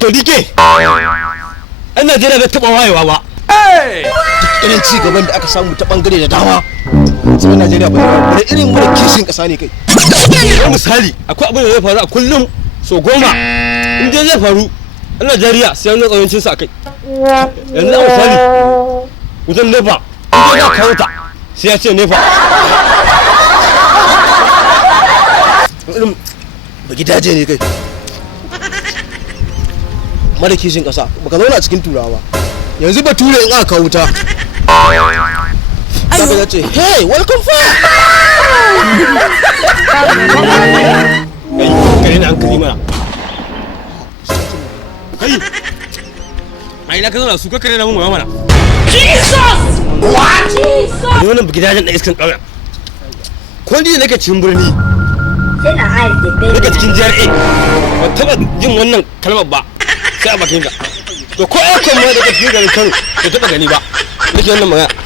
to dike an Najeriya bai taɓa wayewa ba irin ci gaban da aka samu ta bangare da dama sai Najeriya ba da irin mara kishin ƙasa ne kai misali akwai abin da zai faru a kullum so 10 in dai zai faru a Najeriya sai an zo tsawancin sa kai yanzu a misali wutan nefa in ya kawo ta sai ya ce nefa irin ba gidaje ne kai mara kishin ƙasa baka zauna a cikin turawa yanzu bature in aka kawo ta saka ya ce hey welcome fire kai na hankali mana kai ai na ka zauna su kakare na mun mana Jesus what Jesus wannan gidajen da iskan ƙauyen ko ni nake cikin birni nake cikin GRA ba taba jin wannan kalmar ba sai a bakin ka to ko ai kuma daga cikin garin Kano to taba gani ba nake wannan magana